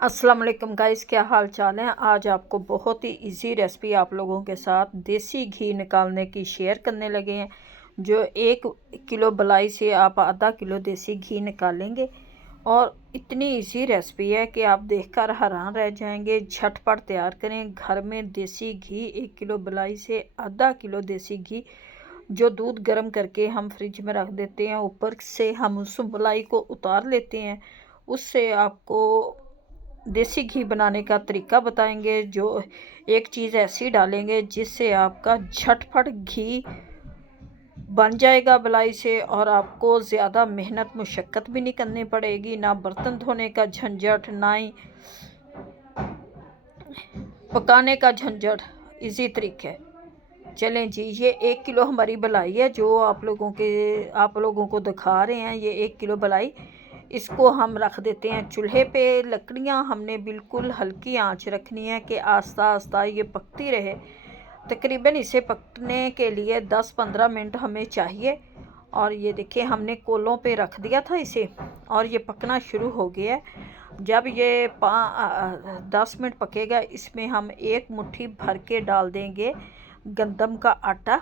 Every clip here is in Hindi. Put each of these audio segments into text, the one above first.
अस्सलाम वालेकुम गाइस, क्या हाल चाल है। आज आपको बहुत ही इजी रेसिपी आप लोगों के साथ देसी घी निकालने की शेयर करने लगे हैं। जो 1 किलो मलाई से आप आधा किलो देसी घी निकालेंगे और इतनी इजी रेसिपी है कि आप देखकर हैरान रह जाएंगे। झटपट तैयार करें घर में देसी घी। 1 किलो मलाई से आधा किलो देसी घी जो दूध गर्म करके हम फ्रिज में रख देते हैं, ऊपर से हम उस मलाई को उतार लेते हैं। उससे आपको देसी घी बनाने का तरीका बताएंगे। जो एक चीज़ ऐसी डालेंगे जिससे आपका झटपट घी बन जाएगा मलाई से, और आपको ज़्यादा मेहनत मुशक्क़त भी नहीं करनी पड़ेगी, ना बर्तन धोने का झंझट, ना ही पकाने का झंझट। इजी तरीके। चलें जी, ये 1 किलो हमारी मलाई है जो आप लोगों को दिखा रहे हैं। ये 1 किलो मलाई, इसको हम रख देते हैं चूल्हे पे। लकड़ियां हमने बिल्कुल हल्की आंच रखनी है कि आस्ता आस्ता ये पकती रहे। तकरीबन इसे पकने के लिए 10-15 मिनट हमें चाहिए। और ये देखिए, हमने कोलों पे रख दिया था इसे और ये पकना शुरू हो गया है। जब ये 10 मिनट पकेगा, इसमें हम 1 मुट्ठी भर के डाल देंगे गंदम का आटा।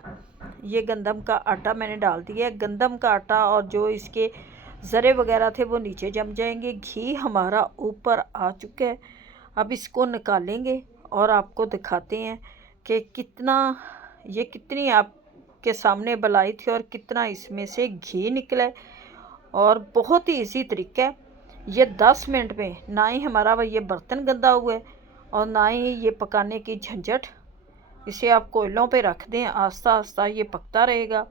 ये गंदम का आटा मैंने डाल दिया है। गंदम का आटा और जो इसके ज़रे वगैरह थे वो नीचे जम जाएंगे। घी हमारा ऊपर आ चुका है। अब इसको निकालेंगे और आपको दिखाते हैं कि कितनी आपके सामने बलाई थी और कितना इसमें से घी निकला है। और बहुत ही इजी तरीका है। ये 10 मिनट में ना ही हमारा ये बर्तन गंदा हुआ है और ना ही ये पकाने की झंझट। इसे आप कोयलों पे रख दें, आस्ता आस्ता ये पकता रहेगा।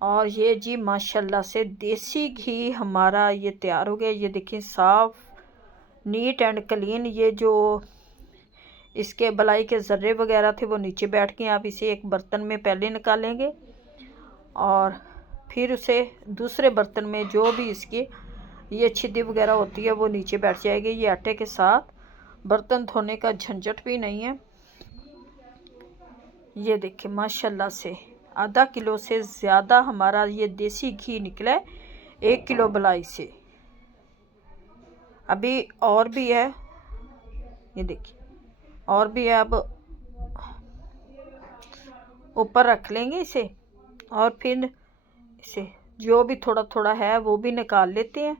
और ये जी माशाल्लाह से देसी घी हमारा ये तैयार हो गया। ये देखिए, साफ़ नीट एंड क्लीन। ये जो इसके बलाई के ज़र्रे वगैरह थे वो नीचे बैठ गए। आप इसे एक बर्तन में पहले निकालेंगे और फिर उसे दूसरे बर्तन में जो भी इसकी ये छिद्दी वगैरह होती है वो नीचे बैठ जाएगी। ये आटे के साथ बर्तन धोने का झंझट भी नहीं है। ये देखिए माशाल्लाह से आधा किलो से ज़्यादा हमारा ये देसी घी निकला है 1 किलो मलाई से। अभी और भी है, ये देखिए और भी है। अब ऊपर रख लेंगे इसे और फिर इसे जो भी थोड़ा थोड़ा है वो भी निकाल लेते हैं।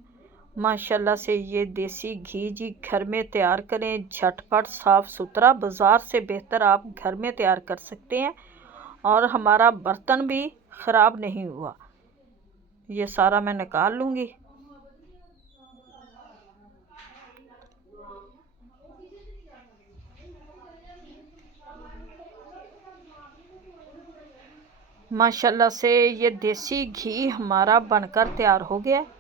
माशाल्लाह से ये देसी घी जी घर में तैयार करें, झटपट साफ़ सुथरा। बाज़ार से बेहतर आप घर में तैयार कर सकते हैं और हमारा बर्तन भी ख़राब नहीं हुआ। ये सारा मैं निकाल लूँगी। माशाल्लाह से ये देसी घी हमारा बनकर तैयार हो गया है।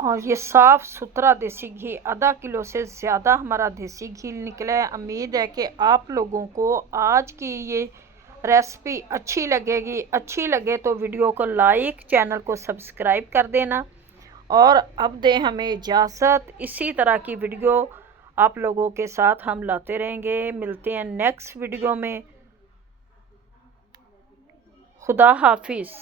और ये साफ़ सुथरा देसी घी, आधा किलो से ज़्यादा हमारा देसी घी निकला है। उम्मीद है कि आप लोगों को आज की ये रेसिपी अच्छी लगेगी। अच्छी लगे तो वीडियो को लाइक, चैनल को सब्सक्राइब कर देना। और अब दें हमें इजाज़त। इसी तरह की वीडियो आप लोगों के साथ हम लाते रहेंगे। मिलते हैं नेक्स्ट वीडियो में। खुदा हाफिज़।